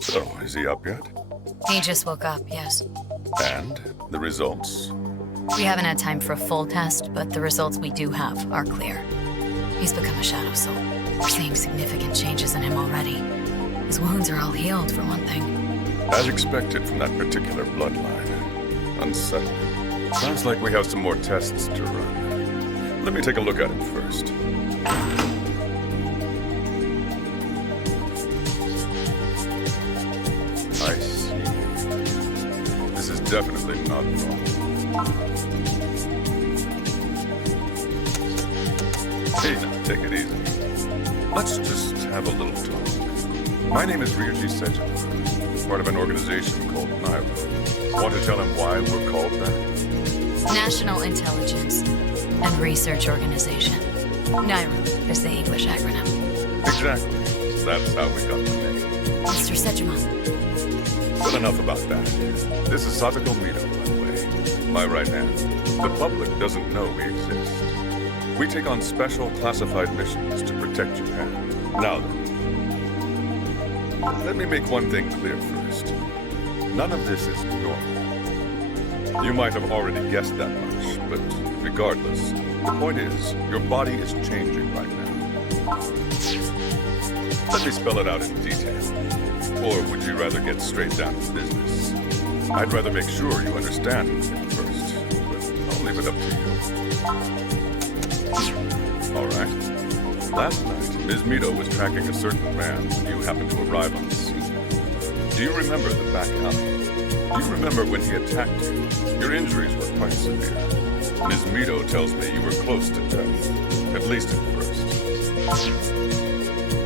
So, is he up yet? He just woke up, yes. And the results? We haven't had time for a full test, but the results we do have are clear. He's become a shadow soul. We're seeing significant changes in him already. His wounds are all healed, for one thing. As expected from that particular bloodline. Unsettling. Sounds like we have some more tests to run. Let me take a look at him first. I see. This is definitely not normal. Hey, now, take it easy. Let's just have a little talk. My name is Ryuji Sejima, part of an organization called Nairo. Want to tell him why we're called that? National Intelligence and Research Organization. NIRO is the English acronym. Exactly. That's how we got the name. Mr. Sejima. But enough about that. This is Satoko Mido, by the way. My right hand. The public doesn't know we exist. We take on special classified missions to protect Japan. Now then, let me make one thing clear first. None of this is normal. You might have already guessed that much, but regardless, the point is, your body is changing right now. Let me spell it out in detail. Or would you rather get straight down to business? I'd rather make sure you understand first, but I'll leave it up to you. All right. Last night, Ms. Mido was tracking a certain man when you happened to arrive on the scene. Do you remember the back alley? Do you remember when he attacked you? Your injuries were quite severe. Ms. Mido tells me you were close to death, at least at first.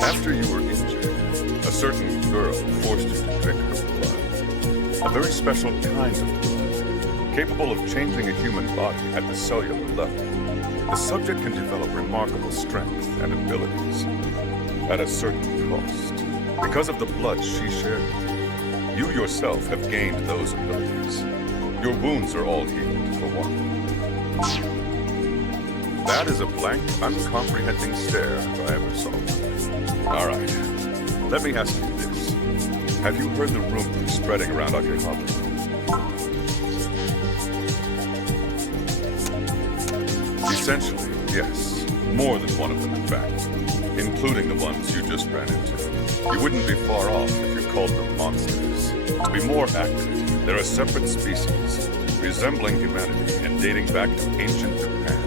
After you were injured, a certain girl forced you to drink her blood. A very special kind of blood, capable of changing a human body at the cellular level. The subject can develop remarkable strength and abilities at a certain cost. Because of the blood she shared with you, you yourself have gained those abilities. Your wounds are all healed, for one. That is a blank, uncomprehending stare if I ever saw one. All right. Let me ask you this. Have you heard the rumors spreading around AKIBA'S? Essentially, yes. More than one of them, in fact. Including the ones you just ran into. You wouldn't be far off if you called them monsters. To be more accurate, they're a separate species, resembling humanity and dating back to ancient Japan.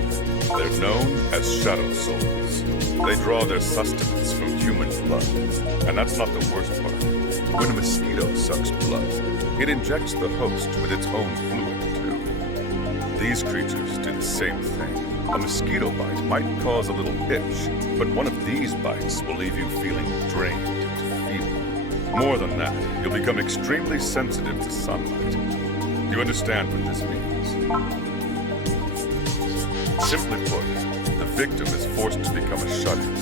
They're known as shadow souls. They draw their sustenance from human blood. And that's not the worst part. When a mosquito sucks blood, it injects the host with its own fluid, too. These creatures do the same thing. A mosquito bite might cause a little itch, but one of these bites will leave you feeling drained and feeble. More than that, you'll become extremely sensitive to sunlight. Do you understand what this means? Simply put, the victim is forced to become a shut-in.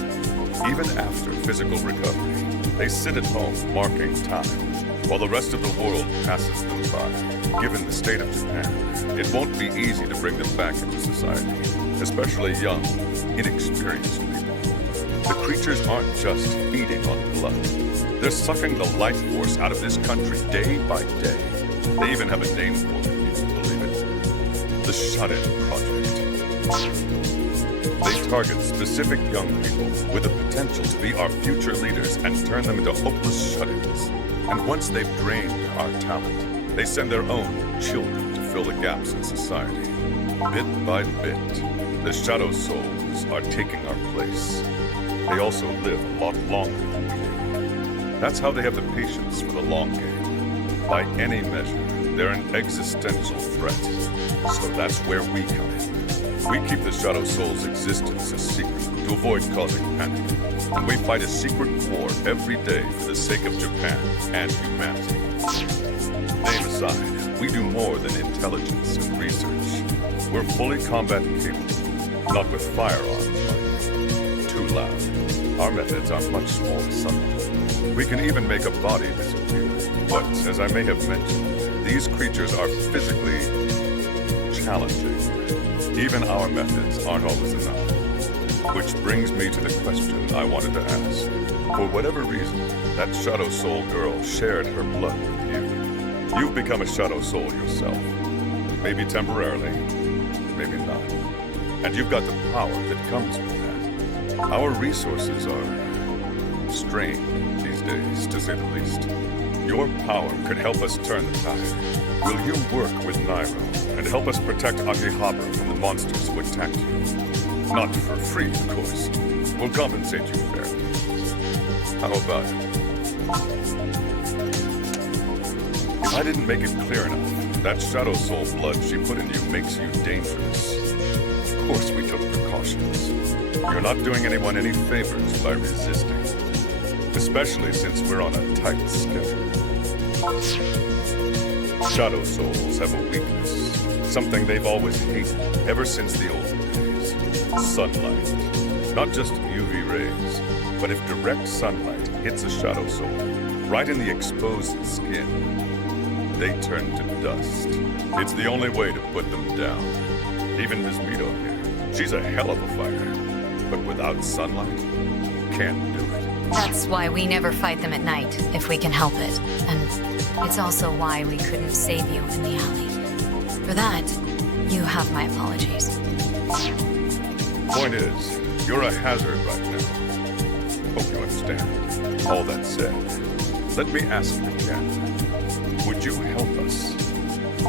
Even after physical recovery, they sit at home marking time, while the rest of the world passes them by. Given the state of Japan, it won't be easy to bring them back into society, especially young, inexperienced people. The creatures aren't just feeding on blood. They're sucking the life force out of this country day by day. They even have a name for it, if you can believe it. The Shut-In Project. They target specific young people with the potential to be our future leaders and turn them into hopeless shut-ins. And once they've drained our talent, they send their own children to fill the gaps in society. Bit by bit, the shadow souls are taking our place. They also live a lot longer than we do. That's how they have the patience for the long game. By any measure, they're an existential threat. So that's where we come in. We keep the shadow soul's existence a secret to avoid causing panic. And we fight a secret war every day for the sake of Japan and humanity. Name aside, we do more than intelligence and research. We're fully combat capable, not with firearms, mind. Too loud. Our methods are much more subtle. We can even make a body disappear. But, as I may have mentioned, these creatures are physically challenging. Even our methods aren't always enough. Which brings me to the question I wanted to ask. For whatever reason, that Shadow Soul girl shared her blood with you. You've become a Shadow Soul yourself. Maybe temporarily, maybe not. And you've got the power that comes with that. Our resources are strained these days, to say the least. Your power could help us turn the tide. Will you work with Nairo and help us protect Akihabara from the monsters who attacked you? Not for free, of course. We'll compensate you fairly. How about it? If I didn't make it clear enough, that Shadow Soul blood she put in you makes you dangerous. Of course we took precautions. You're not doing anyone any favors by resisting. Especially since we're on a tight schedule. Shadow Souls have a weakness. Something they've always hated, ever since the olden days. Sunlight. Not just UV rays, but if direct sunlight hits a Shadow Soul, right in the exposed skin, they turn to dust. It's the only way to put them down. Even Miss Mido here, she's a hell of a fighter. But without sunlight, can't do it. That's why we never fight them at night, if we can help it. And it's also why we couldn't save you in the alley. For that, you have my apologies. Point is, you're a hazard right now. Hope you understand. All that said, let me ask again. Would you help us?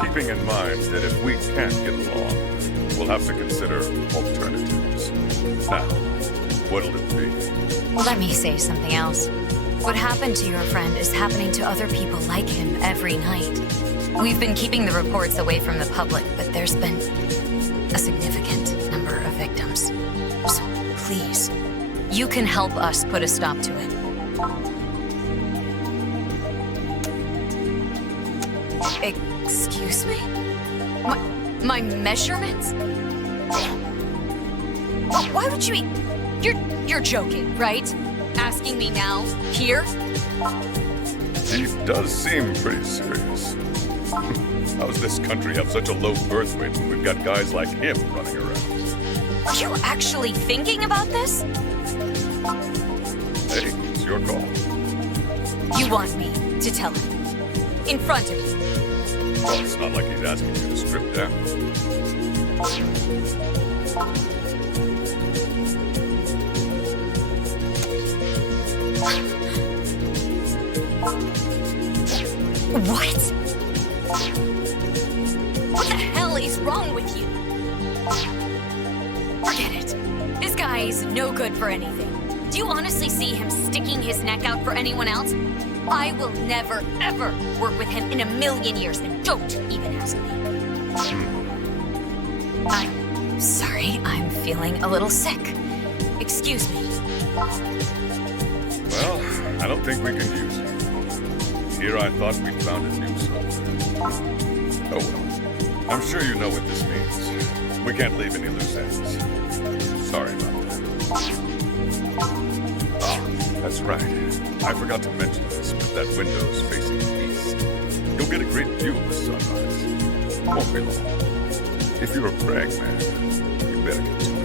Keeping in mind that if we can't get along, we'll have to consider alternatives. Now, what'll it be? Let me say something else. What happened to your friend is happening to other people like him every night. We've been keeping the reports away from the public, but there's been a significant number of victims. So please, you can help us put a stop to it. Excuse me? My measurements? Why would you You're joking, right? Asking me now? Here? He does seem pretty serious. How does this country have such a low birth rate when we've got guys like him running around? Are you actually thinking about this? Hey, it's your call. You want me to tell him? In front of you? Well, it's not like he's asking you to strip down. What? What the hell is wrong with you? Forget it. This guy is no good for anything. Do you honestly see him sticking his neck out for anyone else? I will never, ever work with him in a million years, and don't even ask me. I'm sorry, I'm feeling a little sick. Excuse me. Well, I don't think we can use it. Here I thought we'd found a new soul. Oh well. I'm sure you know what this means. We can't leave any loose ends. Sorry about that. Oh, that's right. I forgot to mention this, but that window's facing east. You'll get a great view of the sunrise. Won't be long. If you're a praying man, you better get to it.